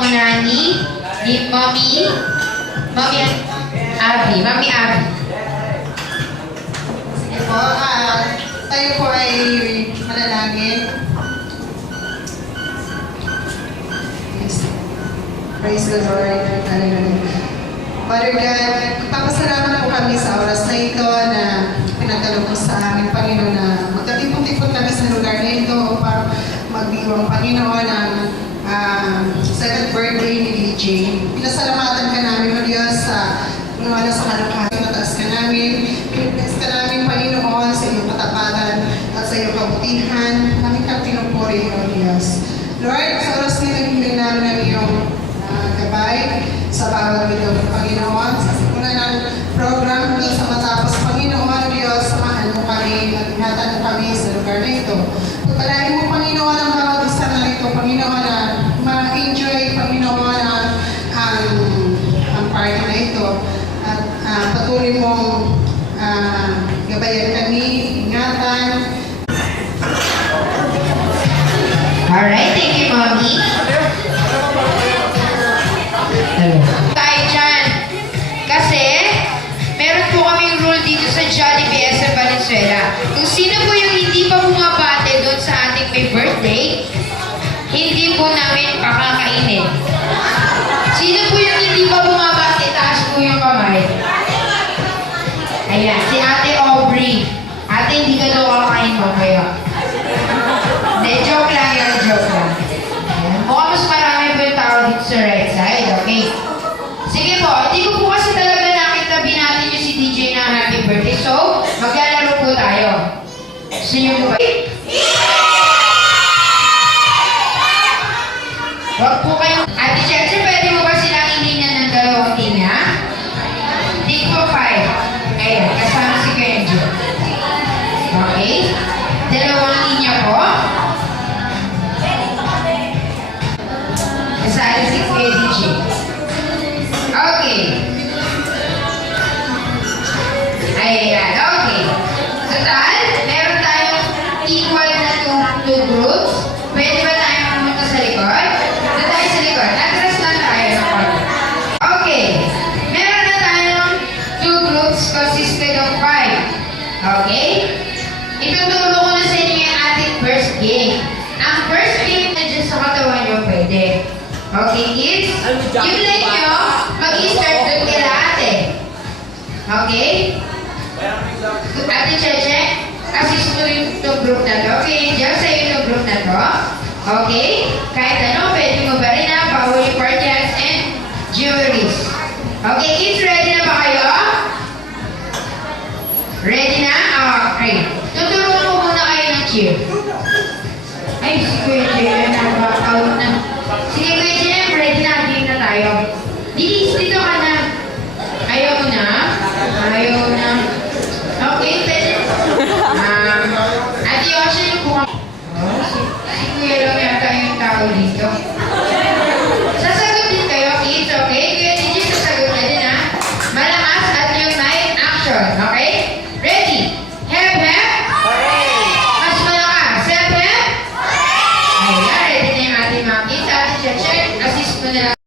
pangunahan ni Mami Abby. Mami Abby. Sige po, tayo po ay manalangin. Praise the Lord. Hallelujah. Father God, papasalamat po kami sa oras na ito na pinagdalo mo sa amin, Panginoon, na magkatipon-tipon kami sa lugar na ito upang magdiwang, Panginoon, ang 7th birthday ni DJ. Pinasalamatan ka namin, O Diyos, sa mga sa kalakasan. Mataas ka namin. Pinibless ka namin, Panginoon, sa iyong katapatan at sa iyong kabutihan. Namin kang pinupuri, O Diyos. Lord, sa oras na naghiling namin ang iyong gabay sa bawat video, Panginoon. Sa simula ng program hanggang sa matapos, Panginoon, Diyos, samahan mo kami at ingatan mo kami sa lugar na ito. Pagpalain mo, Panginoon, ang bawat isa na ito, Panginoon, na ma-enjoy, Panginoon, ang party na ito. At patuloy mong gabayan kami, ingatan. Alright, thank you, Mommy. Tayo dyan. Kasi, meron po kaming rule dito sa Jollibee SM Valenzuela. Kung sino po yung hindi pa bumabate doon sa ating may birthday, hindi po namin pakakainin. Sino po yung hindi pa bumabate, taas po yung kamay. Ayan, si Ate Aubrey. Ate, hindi ka daw kakain mamaya. Hindi, joke lang yun, joke lang. Ayan. Mukhang mas marami po yung tao dito sa right side, okay? Sige po, hindi ko po kasi talaga nakita binati niyo si DJ na happy birthday. So, maglalaro po tayo. Gusto niyo po ba? Huwag po kayong... Ate Cheche, pwede mo ba silang ilinan ng dalawang linya? Take po 5. Ayan, kasama si Kenjo. Okay? Dalawang linya po. Kasali si Kuya DJ. Okay. Ayan, okay. Total, meron tayong equal na two groups. Pwede ba tayong pumunta sa likod? Doon tayo sa likod. Atras lang tayo ng konti. Okay. Meron na tayong 2 groups consisted of 5. Okay? Ituturo ko na sa inyo yung ating first game. Ang first game na dyan sa katawan nyo pwede. Okay, kids? Yung line nyo, mag-i-start doon kila ate. Okay? Ate Cheche, assist mo yung group na to. Okay, Angel, sa'yo yung group na to. Okay? Kahit ano, pwede mo ba rin na bawal yung party hats and jewelries. Okay, kids, ready na ba kayo? Ready na? Okay. Tuturuan ko muna kayo ng cheer. Ay, si Kuya Jem, nag-out na. Sige, Kuya Jem, ready na. Game na tayo. Dito ka na. Ayaw mo na? Ayaw na. Okay, pwede. Ate Yosha, yung buka. Oh, si Kuya lang yata yung tao dito. Sasagot din kayo, kids, okay? Kuya DJ, sasagot na din, ha? Malakas at yung may action, okay? Ready? Hep, hep? Mas malakas. Hep, hep? Ayan, ready na yung ating mga kids. Ate Cheche, assist mo na lang.